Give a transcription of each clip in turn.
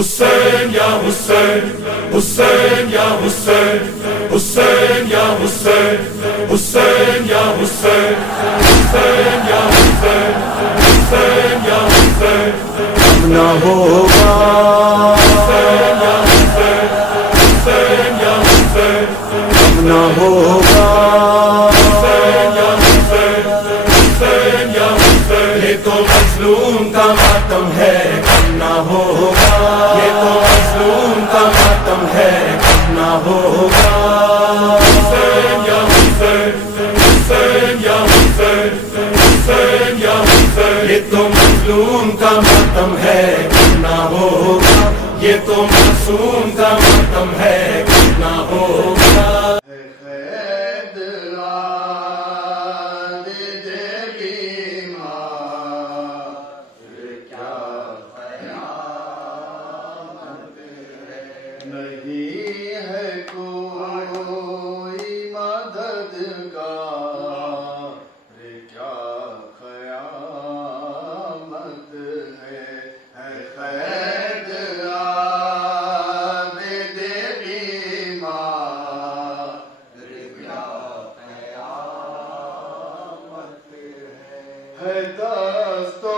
حسین یا حسین حسین یا حسین حسین یا حسین حسین یا حسین حسین یا حسین حسین یا حسین نہ ہوگا حسین یا حسین حسین یا حسین نہ ہوگا حسین یا حسین حسین یا حسین یہ تو مظلوم کا ماتم ہے کم نہ ہوگا یہ تو مظلوم کا ماتم ہے کم نہ ہوگا حسین یا حسین حسین یا حسین حسین یا حسین یہ تو مظلوم کا ماتم ہے کم نہ ہوگا یہ تو معصوم کا ماتم ہے کم نہ ہوگا نہیں ہے کوئی مددگار کیا قیامت ہے قید عابد بیمار کیا قیامت ہے دست و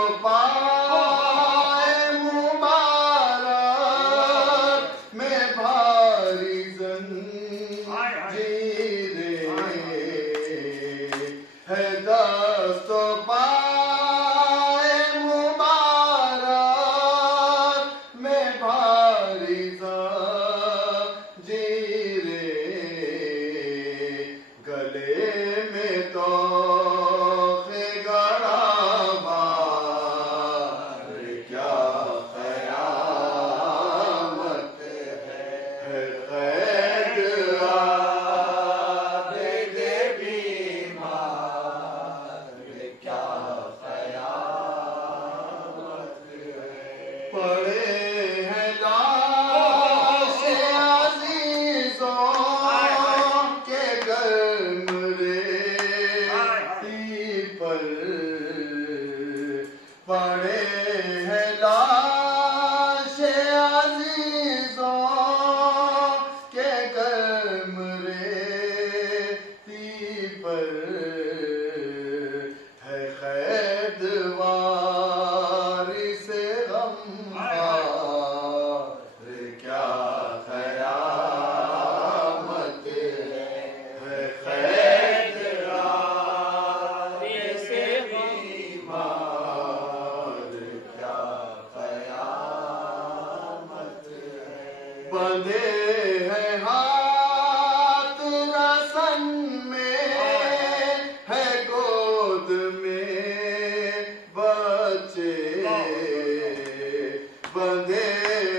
بندے ہیں ہاتھ رسن میں ہے گود میں بچے بندے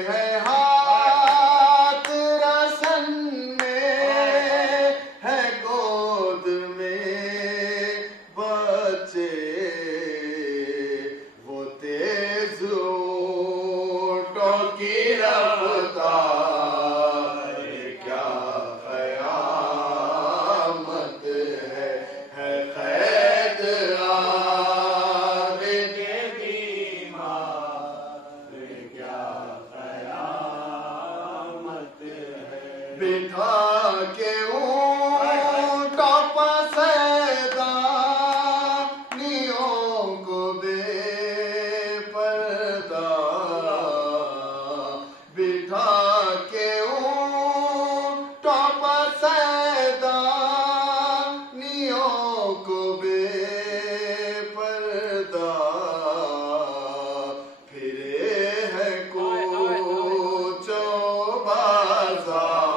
ہیں ہاتھ رسن میں ہے گود میں بچے وہ تیز اونٹوں کی رفتار بٹھا کے اونٹوں پسیدہ نیوں کو بے پردہ بٹھا کے اونٹوں پسیدہ نیوں کو بے پردہ پھرے ہے کوچ و بازار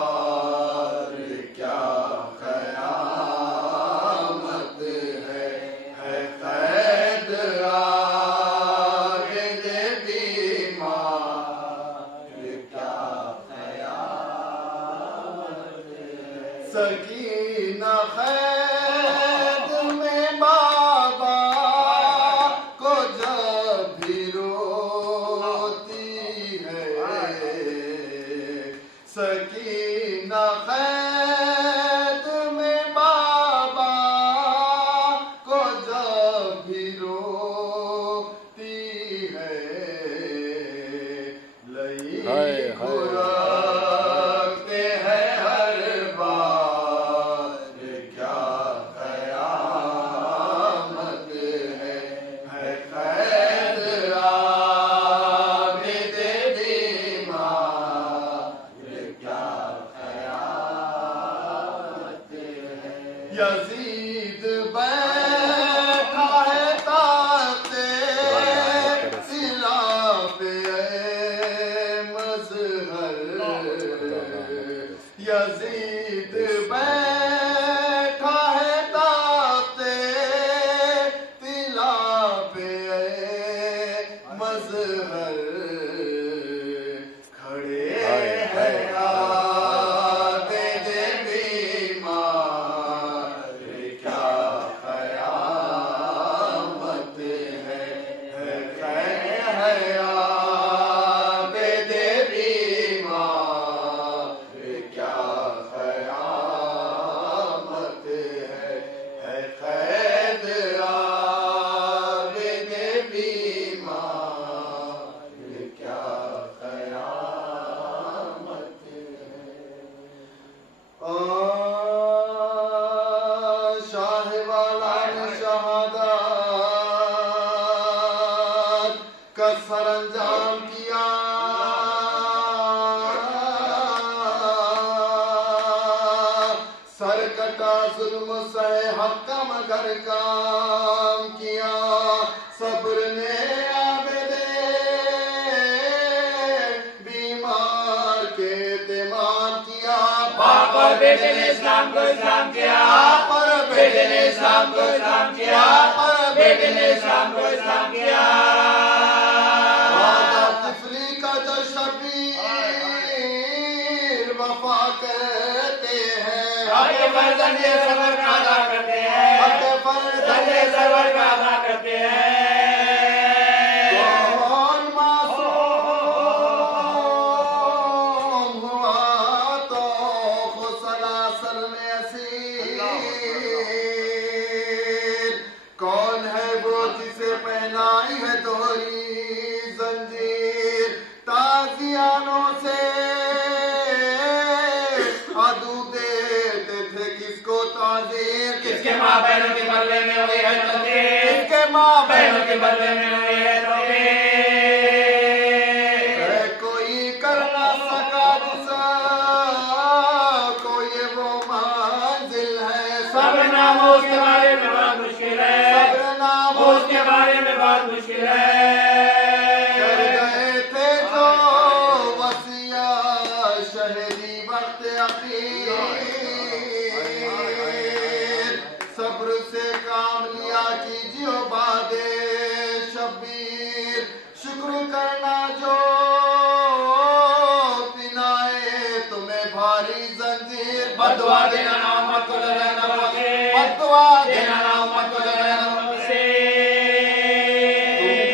سکینہ قید میں بابا کو جب بھی روتی ہے سکینہ قید میں بابا کو جب بھی روتی ہے لئی رکھتے ہیں ہر بار کیا قیامت ہے قید عابد بیمار کیا قیامت ہے یزید بیٹھا ہے تاخت سلا پہ یزید بیٹھا ہے تاخت طلا پہ مظہر کھڑے ہیں عابد بیمار کیا قیامت ہے عابد بیمار کیا قیامت ہے قید عابد بیمار کیا قیامت ہے شاہ والا نے شہادت کا سر انجام کیا سر کٹا ظلم سے حق کا مگر کام کیا صبر نے عابد بیمار کے اعتماد کیا باپ اور بیٹے نے اسلام کو اسلام کیا پر بیٹے نے اسلام کو اسلام کیا بیٹے نے اسلام کو اسلام کیا طفلی کا جو شبیر وفا کرتے ہیں اپنے فرزند سرور کا ادا کرتے ہیں اپنے فرزند سرور کا ادا کرتے ہیں کون معصوم ہوا تو خود سلاسل میں اسیر کون ہے وہ جسے پہنائی ہے دوری زنجیر تازیانوں سے عدو دیتے تھے کس کو تعزیر کس کے ماں بہنوں کے بدلے میں ہوئی ہے تقدیر کس کے ماں بہنوں کے بدلے میں ہوئی ہے تقدیر کوئی کر نہ سکا جسا کوئی وہ منزل ہے صبر ناموں کے بارے میں بہت مشکل ہے صبر نام اس کے بارے میں بہت مشکل ہے کر گئے تھے جو وصیت شہری وقت اخیر صبر سے کام لیا کیجیے باد شبیر شکر کرنا جو پنائے تمہیں بھاری زنجیر بدعا دینا نہ امت کو لگانا پڑے بدعا دینا نہ امت کو لگانا پڑے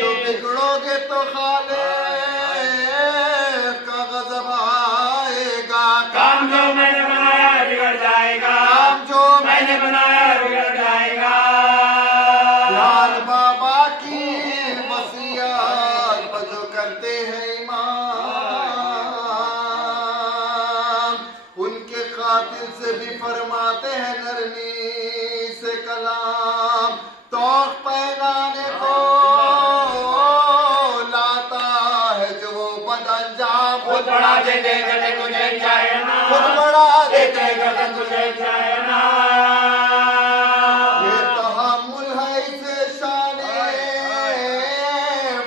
تم جو بگڑو گے تو خالق کا غضب آئے گا کام جو میں نے بنایا بگڑ جائے گا کام جو میں نے بنایا بگڑ جائے گا لال بابا کی وصیت پر جو کرتے ہیں ایمان ان کے قاتل سے بھی فرماتے ہیں نرمی سے کلام توق پہنانے کو لاتا ہے جو وہ بد انجام خود بڑا دیتے گلے تجھے چاہے نا خود بڑا دیتے گلے تجھے چاہے نا یہ تحمل ہے اسے شان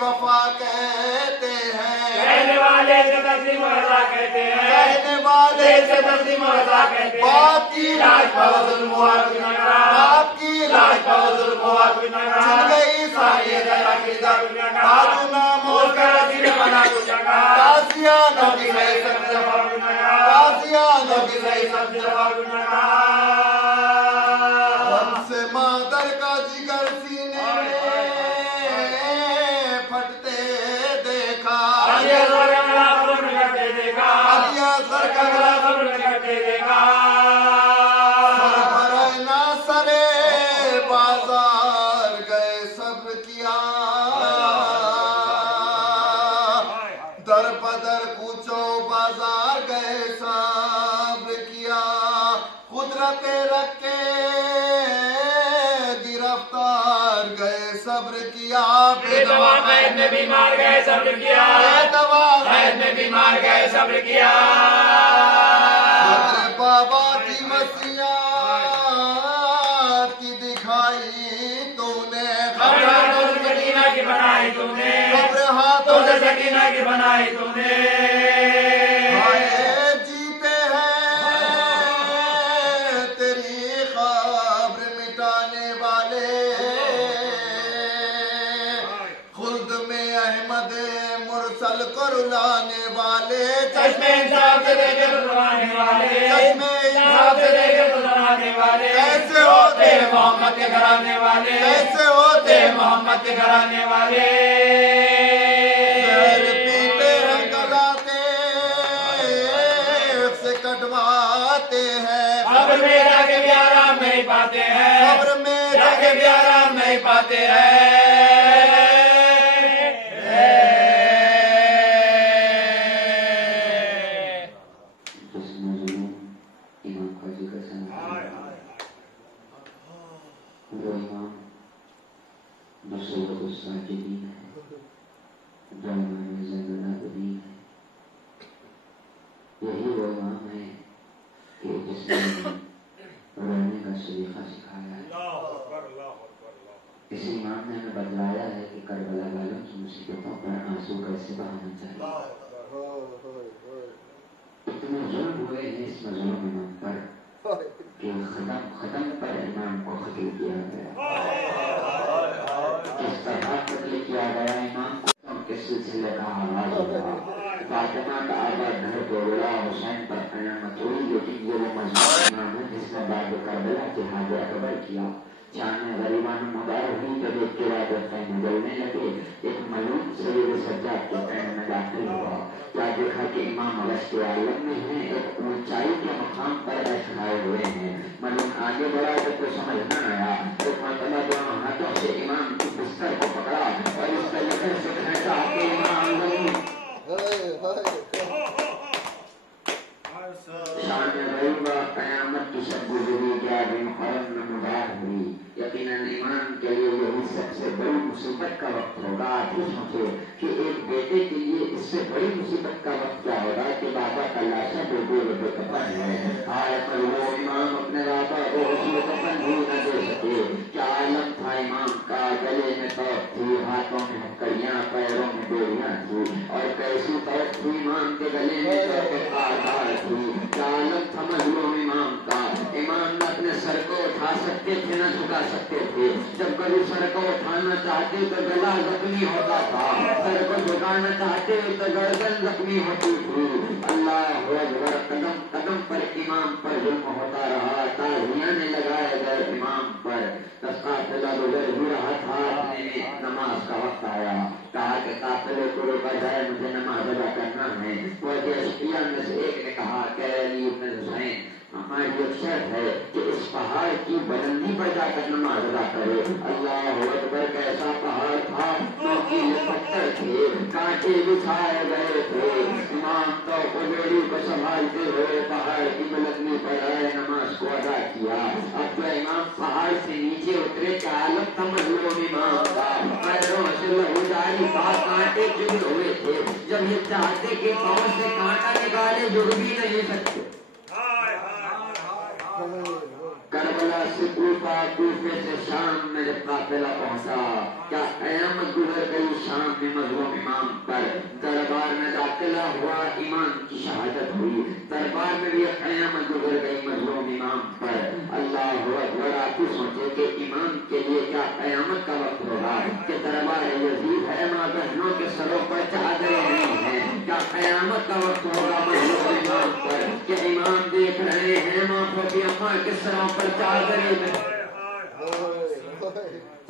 وفا کہتے ہیں کہنے والے سے تسلیم و رضا کہتے ہیں کہنے والے سے تسلیم و رضا کہتے ہیں باپ کی لاج پاؤ ظلم ہوا کوئی نگرا باپ کی لاج پاؤ ظلم ہوا کوئی نگرا چل گئی ساری ذرا کی ذرا کوئی نگرا بازو نام اس کا رسید بنا کوئی نگرا تازیانوں کی صحیح سب جفا کوئی نگرا تازیانوں کی صحیح سب جفا کوئی نگرا ہم سے مادر کا جگر سینے میں پھٹتے دیکھا علی اصغر کا گلا صبر کرتے دیکھا علی اصغر کا گلا صبر کرتے دیکھا سربرنا سرے بازار گئے صبر کیا در بدر در کوچو بازار گئے صبر کیا قدرت رکھ کے گرفتار گئے صبر کیا بے دوا قید میں بیمار گئے صبر کیا بے دوا قید میں بیمار گئے صبر کیا حضرت بابا کی وصیات کی دکھائی تو نے خبر ہاتھوں سے سکینہ کی بنائی تو نے خبر ہاتھوں تو سے سکینہ کی بنائی تو نے جیتے ہیں تیری خبر مٹانے والے خلد میں احمد مرسل کو رلانے والے چشمے انصاف سے دیکھے گزرانے والے چشمے انصاف سے دیکھے گزرانے والے کیسے ہوتے محمد کے گھرانے والے کیسے ہوتے محمد کے گھرانے والے زہر پیتے ہیں گلاتے سے کٹواتے ہیں خبر میں جا کے بھی آرام نہیں پاتے ہیں خبر میں جا کے بھی آرام نہیں پاتے ہیں یہی وہ امام ہے کہ جس نے رونے کا سلیقہ سکھایا ہے. اس امام نے ہمیں بتلایا ہے کہ کربلا والوں کی مصیبتوں پر آنسو کیسے بہانا چاہیے. اتنے ظلم ہوئے ہیں اس مظلوم امام پر کہ ختم پر امام کو قتل کیا گیا. اس طرح قتل کیا گیا امام کو کے سلسلے کا آغاز ہوا. فاطمہ کا آباد گھر توڑا حسین پر قیامت ہوئی لیکن یہ وہ مظلوم امام ہے جس نے بعد کربلا جہاد اکبر کیا. چاند غریبان مدار ہوئی جب ایک قرآن خیمے جلنے لگے ایک ملوم سید سجاد کے خیمے میں داخل ہوا. کیا دیکھا کہ امام عرش کے عالم میں ہیں ایک اونچائی کے مقام پر کھڑے ہوئے ہیں. ملوم آگے بڑھا تو کوئی سمجھ نہ آیا. ایک مرتبہ دونوں ہاتھوں سے امام کی بستر کو پکڑا اور اس کا لکڑ سے کھینچا کہ امام شان غریبہ قیامت کی شب گزری کیا دن حرم میں مدار ہوئی. یقیناً ایمان کے لیے یہی سب سے بڑی مصیبت کا وقت ہوگا. سوچے کہ ایک بیٹے کے لیے اس سے بڑی مصیبت کا وقت کیا ہوگا کہ بابا کا لاشا بے کفن ہے. آئے پر وہ امام اپنے بابا کو غسل کفن بھی نہ دے سکے. کیا عالم تھا امام کا. گلے میں توق تھی ہاتھوں میں ہتکڑیاں پیروں میں ڈوریاں تھی اور کیسی توق تھی امام کے گلے میں توق آدھار تھی. کیا عالم تھا مظلوم امام کا. امام نہ اپنے سر کو اٹھا سکتے تھے نہ جھکا سکتے تھے. جب کبھی سر کو اٹھانا چاہتے تو گلا زخمی ہوتا تھا. سر کو جھکانا چاہتے تو گردن زخمی ہوتی تھی. اللہ اکبر. قدم قدم پر امام پر ظلم ہوتا رہا. تازیاں نے لگائے گئے امام پر. قافلہ گزر ہی رہا تھا. نماز کا وقت آیا. کہا کہ قافلے کو روکا جائے مجھے نماز ادا کرنا ہے. وہ اشقیاء میں سے ایک نے کہا کہ علی بن حسین ہماری ایک شرط ہے کہ اس پہاڑ کی بلندی پر جا کر نماز ادا کرے. اللہ اکبر. کیسا پہاڑ تھا. نوکیلے پتھر تھے. کانٹے بچھائے گئے تھے. امام تو بیڑی کو سنبھالتے ہوئے پہاڑ کی بلندی پر آئے نماز کو ادا کیا. اب تو امام پہاڑ سے نیچے اترے. کیا عالم تھا مظلوم امام کا. پیروں سے لہو جاری تھا. کانٹے چبھے ہوئے تھے. جب یہ چاہتے کہ پاؤں سے کانٹا نکالے جڑ بھی نہیں سکتے. کربلا سے کوفہ، کوفے سے شام میں جب قافلہ پہنچا کیا قیامت گزر گئی شام میں مظلوم امام پر. دربار میں داخلہ ہوا امام کی شہادت ہوئی. دربار میں بھی قیامت گزر گئی مظلوم امام پر. اللہ اکبر. آپ سوچے کہ امام کے لیے کیا قیامت کا وقت ہوگا کہ دربار یزید ہے ماں بہنوں کے سروں پر چادریں نہیں ہیں. کیا قیامت کا وقت ہوگا مظلوم امام پر کہ امام دیکھ رہے ہیں ماں کی اماں کے سروں پر چادریں.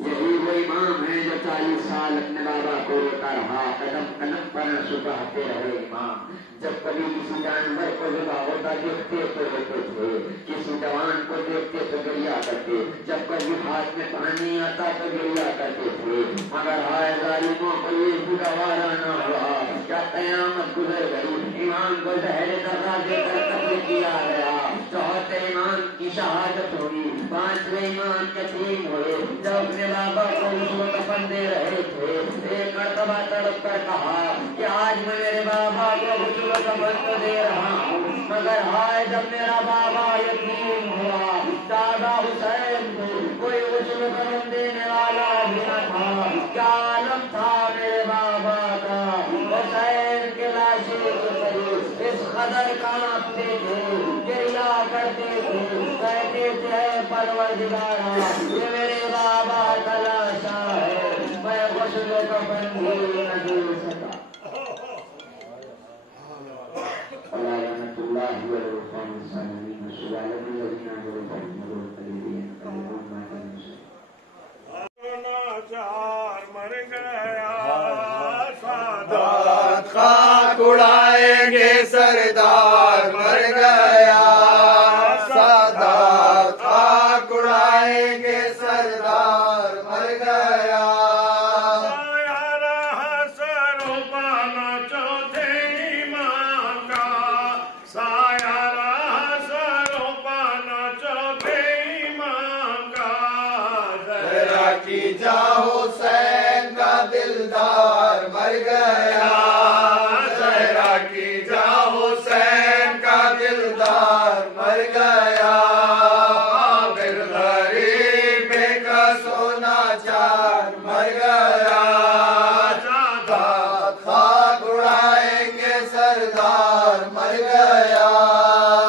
یہی وہ امام ہے جو 40 سال اپنے بابا کو روتا رہا، قدم قدم پر سکھاتے رہے امام. جب کبھی کسی جانور کو ذبح ہوتا دیکھتے تو روتے تھے، کسی جوان کو دیکھتے تو گریا کرتے، جب کبھی ہاتھ میں پانی آتا تو گریا کرتے تھے. مگر ہائے ظالموں کو یہ بھی گوارا نہ ہوا. کیا قیامت گزر گئی، امام کو زہر درہ دے کر قتل کیا گیا. چوتھے امام کی شہادت ہوئی، 5ویں امام یتیم ہوئے. جب اپنے بابا کو اس کو کفن دے رہے تھے، ایک مرتبہ تڑپ کر کہا کہ آج میں میرے بابا کو غسل و کفن تو دے رہا ہوں، مگر ہائے جب میرا بابا یتیم ہوا، دادا حسین کو کوئی غسل و کفن دینے والا بھی نہ تھا. کیا عالم تھا میرے بابا کا. حسین کے لاشے کے قریب اس قدر کانپتے تھے، گریا کرتے تھے، کہتے تھے پروردگارا یہ میرے بابا کا لاشا ہے، میں غسل و کفن بھی نہ دے سکا. رحمۃ اللہ علیہ مر گیا سادات خاک اڑائیں گے سردار مر گیا. سادات خاک اڑائیں گے سردار مر گیا. سایہ رہا سروپانا چوتھے امام کا، سایہ رہا سروپانا چوتھے امام کا. زہرا کی جاں حسین کا دلدار مر گیا. زہرا کی جاں حسین کا دلدار مر گیا. پھر غریب کا سونا چار مر گیا. سادات خاک اڑائیں گے سردار مر گیا.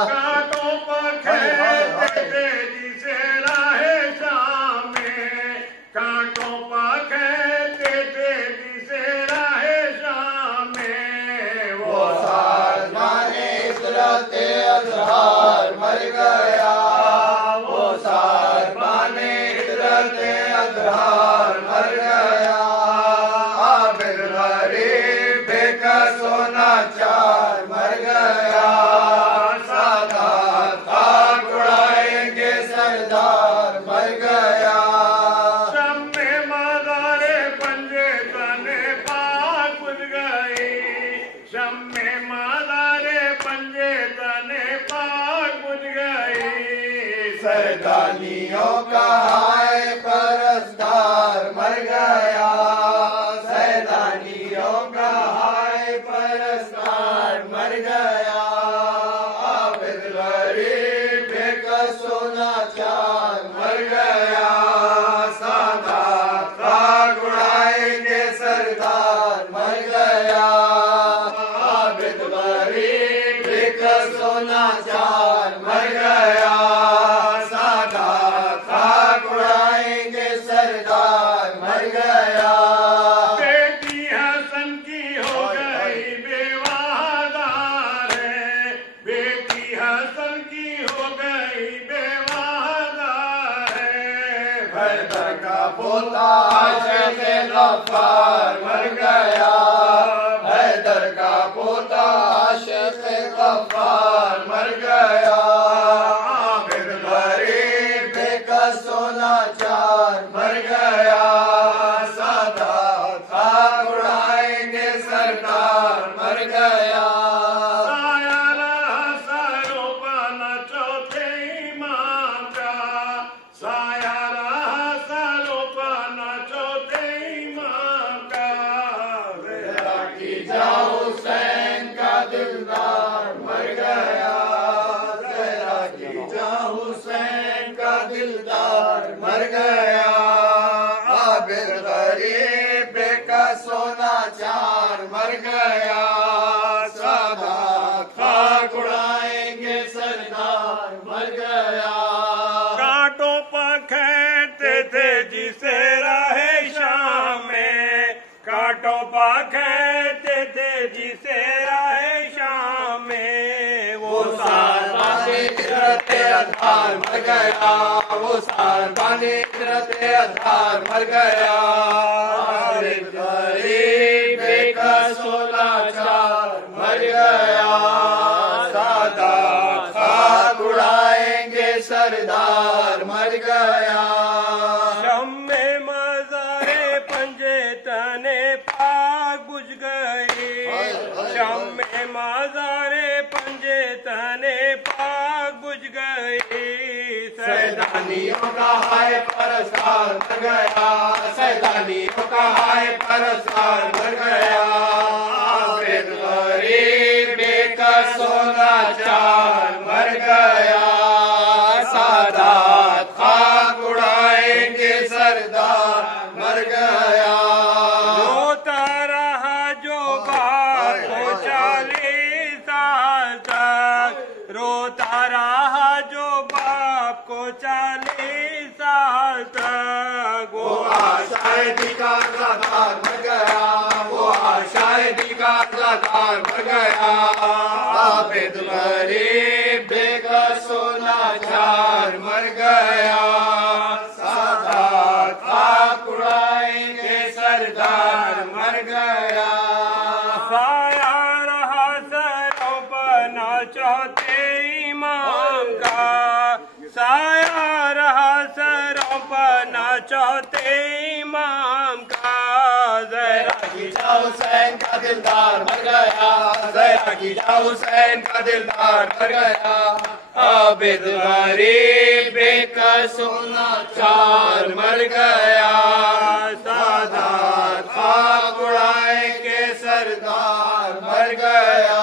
کانٹوں پر کھیلتے تھے جسے راہ شام میں، کانٹوں پر کھیلتے تھے جسے راہ شام میں. وہ سازمان عطرت اظہار مر گیا. وہ سازمان عطرت اظہار مر گیا. عابد غریب کا سونا چار مر گیا. سادات خاک اڑائیں گے سردار مر گیا. شم میں مزار پنجے تنے پاک بجھ گئی، شم میں مزار پنجے تنے پاک بجھ گئی. سردانیوں کا ہائے پرستار مر گیا. سردانیوں کا ہائے پرستار مر گیا. عابد غریب کا سونا چار مر گیا. سادات خاک اڑائیں گے سردار مر گیا. عابد غریب کا سونا چار مر گیا. سادات خاک اڑائیں گے سردار مر گیا. بیٹی حسن کی ہو گئی بیوہدار ہے، بیٹی حسن کی ہو گئی بیوہدار ہے. حیدر کا پوتا عاشق غفار مر گیا. حیدر کا پوتا عاشق غفار مر گیا. عابد غریب کا سونا چار مر گیا. سادات خاک اڑائیں گے سردار مر گیا. سایہ رہا سروپانا چوتھے امام کا، سایہ رہا سروپانا چوتھے امام کا. زہرا کی جاں حسین کا دلدار مر گیا. زہرا کی جاں حسین کا دلدار مر گیا. عابد غریب کا سونا چار مر گیا. سادات خاک اڑائیں گے سردار مر گیا. کانٹوں پر کھیلتے تھے جسے راہ شام میں، کانٹوں پر کھیلتے تھے جسے راہ شام میں. وہ سازمان عطرت اتھار مر گیا، وہ ساربان حضرت اتھار مر گیا، عابد غریب بے کس و لاچار مر گیا، سادات خاک اڑائیں گے سردار مر گیا، شمع مزار پنجے تنے پاک بجھ گئی، شمع مزار پنجے تنے پاک بجھ گئی، سیدانیوں کا ہائے پرستار مر گیا، سیدانیوں کا ہائے پرستار مر گیا، عابد غریب بے کس و لاچار مر گیا، سادات خاک اڑائیں گے سردار مر گیا، روتا رہا جو باپ کو 40 سال تک، روتا رہا جو باپ کو 40 سال تک، وہ شاہدی کا اداکار مر گیا، وہ شاہدی کا اداکار مر گیا، عابد غریب بے کس و لاچار مر گیا، سادات خاک اڑائیں گے سردار مر گیا، سایہ رہا سروں پر ناچوتے امام کا، سایہ رہا سروں پر ناچوتے امام کا، ذرا کھینچا حسین کا دلدار مر گیا، ذرا کھینچا حسین کا دلدار مر گیا، عابد غریب بے کس و لاچار مر گیا، سادات خاک اڑائیں گے سردار مر گیا،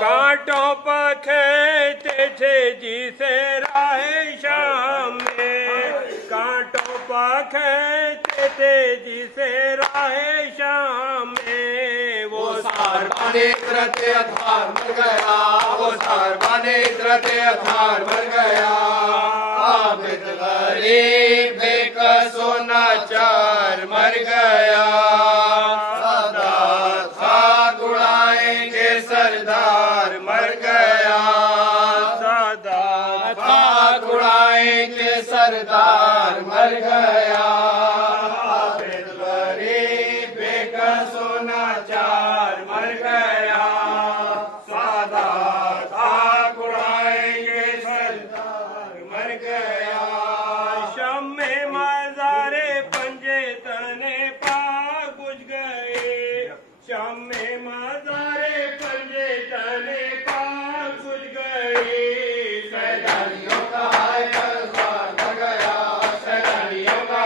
کانٹوں پر کھیتے تھے جسے راہ شام میں، کانٹوں پر کھیتے تھے جسے راہ شام میں، وہ ساربان حضرت اتھار مر گیا، وہ ساربان حضرت اتھار مر گیا، عابد غریب بے کس و لاچار مر گیا، سادات خاک اڑائیں گے سردار مر گیا، سادات خاک اڑائیں گے سردار مر گیا، عابد غریب بے کس و لاچار مر گیا، سادات خاک اڑائیں گے سردار مر گیا، شمع مزار پنجے تنے پاک بجھ گئے، شمع مزار پنجے تنے پاک بجھ گئے، سیدانیوں کا ہائے پرستار مر گیا، سیدانیوں کا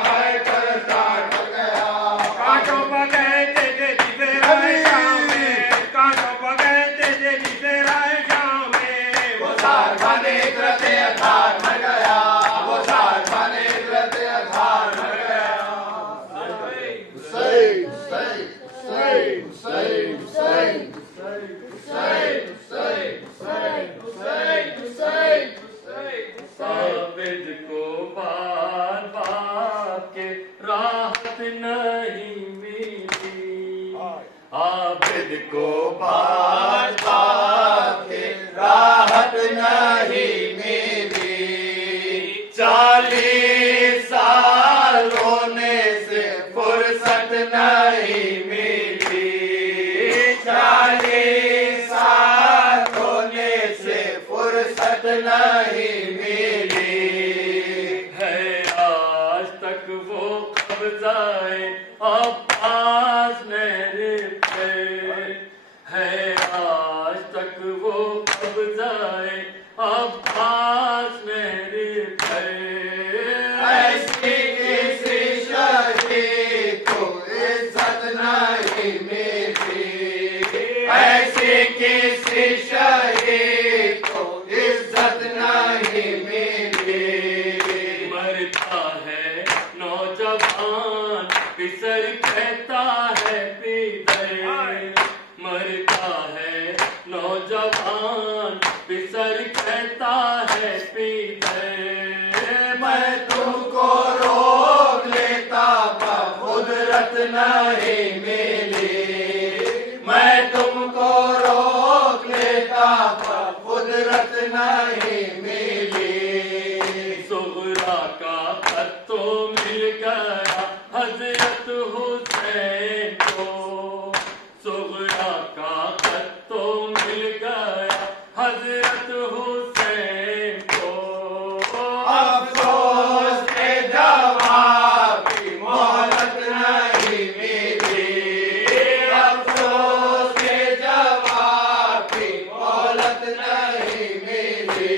حضرت حسین کو افسوس کے جواب کی مہلت نہیں ملی، افسوس کے جواب کی مہلت نہیں ملی۔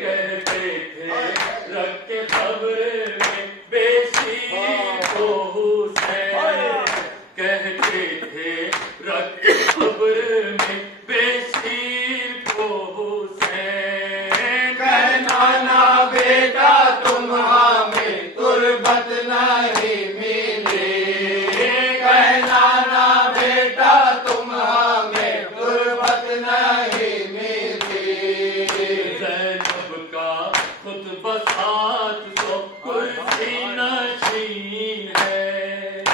کہتے تھے رکھ کے قبر میں بیشیر کو حسین، کہتے تھے رکھ کے قبر میں بیشیر کو حسین، کہنا نا بیٹا تم ہمیں تربت نہیں ملی، کہنا نا بیٹا تم ہمیں تربت نہیں ملی۔ زینب کا خطبہ 700 کرسی نشین ہے،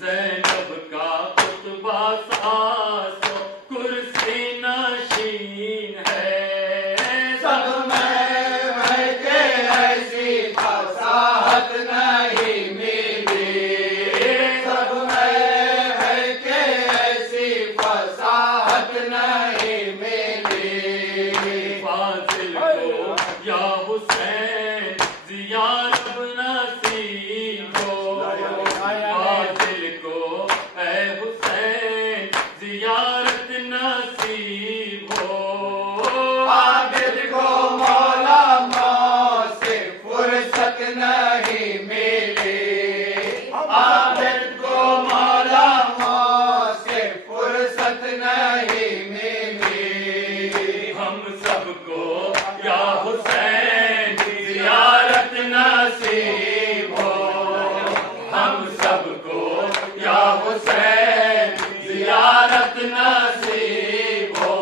زینب کا خطبہ 700 کرسی نشین ہے، سب میں ہے کہ ایسی فصاحت نہیں ملی، سب میں ہے کہ ایسی فصاحت نہیں ملی۔ فاضل کو یا حسین زیارت نصیب ہو، فاضل کو اے حسین زیارت نصیب ہو، عابد کو مولا موت سے فرصت نہیں ملی، عابد کو مولا موت سے فرصت نہیں ملی۔ ہم سب کو یا حسین زیارت نصیب ہو، ہم سب کو یا حسین زیارت نصیب ہو،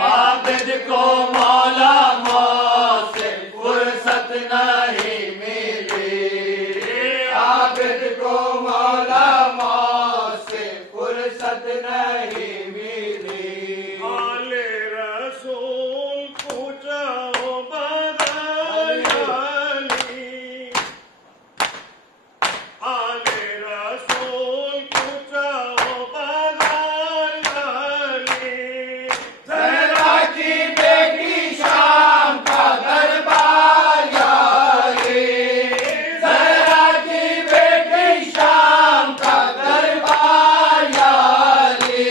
عابد کو مولا موت سے فرصت نہیں ملی، عابد کو مولا موت سے فرصت نہیں ملی۔ آل رسول پوچھو بدالی، آل رسول پوچھو بدالی، زہرا کی بیٹی شام کا دربار یاری، زہرا کی بیٹی شام کا دربار یاری۔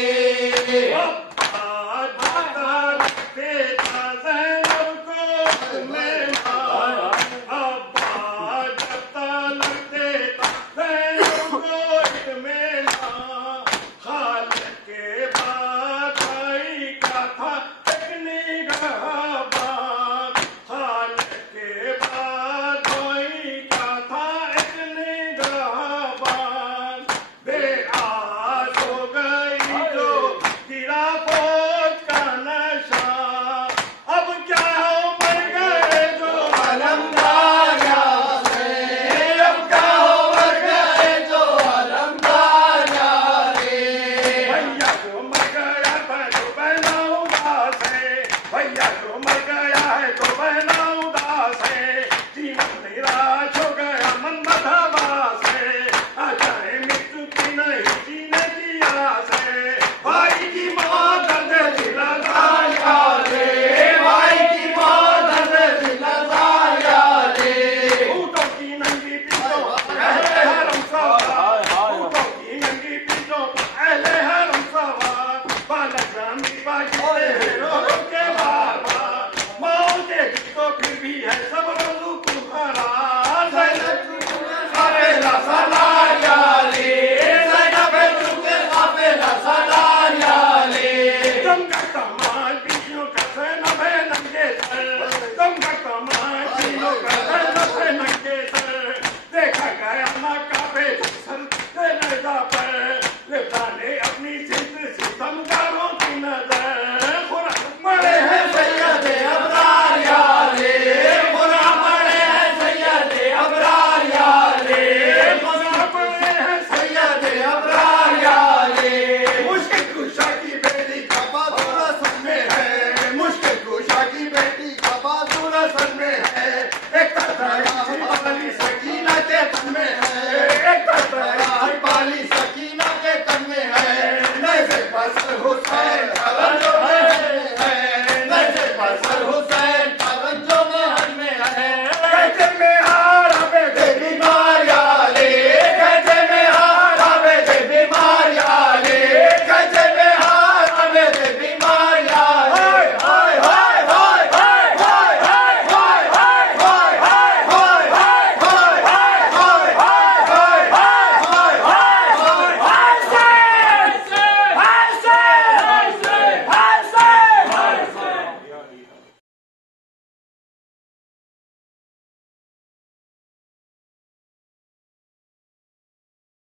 سلام